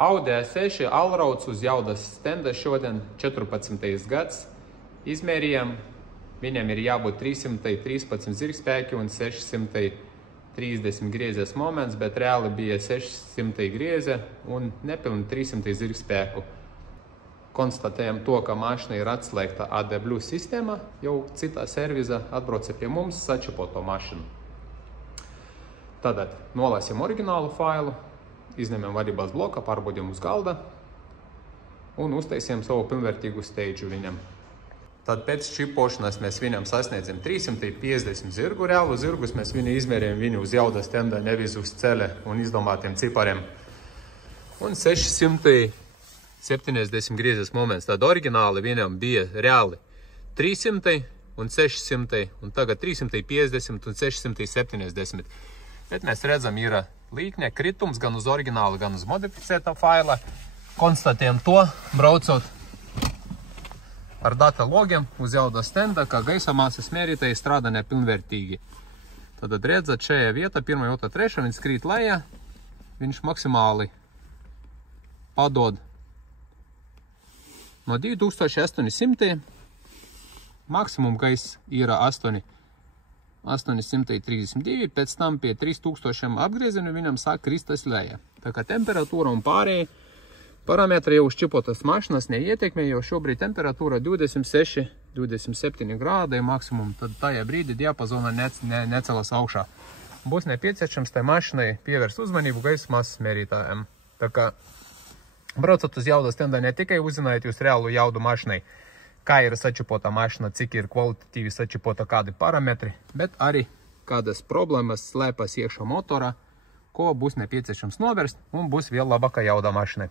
Audi A6 Allroads uz jaudas stenda šodien 14. gads. Izmērījām, viņam ir jābūt 313 zirgspēki un 630 griezes moments, bet reāli bija 600 grieze un nepilni 300 zirgspēku. Konstatējam to, ka mašina ir atslēgta AD Blue sistēma, jau citā serviza atbrauca pie mums sačapo to mašinu. Tātad nolaisim oriģinālu failu, izņemam vadības bloku, pārbaudījam uz galda un uztaisījam savu pilnvērtīgu steidžu viņam. Tad pēc čipošanas mēs viņam sasniedzam 350 zirgu. Reālu zirgus mēs viņu izmērījam viņu uz jaudas stenda, nevis uz ceļa un izdomātiem cipariem. Un 670 griezes moments. Tad oriģināli viņam bija reāli 300 un 600 un tagad 350 un 670. Bet mēs redzam, ir līkņa kritums gan uz oriģināla, gan uz modificētā faila. Konstatējam to, braucot ar data logiem uz jaudas stenda, ka gaisa masas mērītāji strādā nepilnvērtīgi. Tad redzat, šajā vietā, 1, 2, 3, viņš krīt lejā, viņš maksimāli padod no 2800, maksimum gaisa ir 832, pēc tam pie 3000 apgriezienu viņam sāk kristas lejā. Tā kā temperatūra un pārējie parametri jau uz čipotas mašinas neietekmē, jo šobrīd temperatūra 26-27 grādi maksimum, tad tajā brīdī diapazona necelas augšā. Būs nepieciešams tai mašinai pievērst uzmanību gaisa masas mērītājiem. Tā kā braucot uz jaudas stenda, ne tikai uzzinājiet jūs reālu jaudu mašinai, kā ir sačipota mašina, cik ir kvalitatīvi sačipota kādi parametri, bet arī kādas problēmas slēpas iekšā motorā, ko būs nepieciešams novērst un būs vēl labāka jauda mašinai.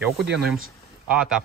Jauku dienu jums! Ātā!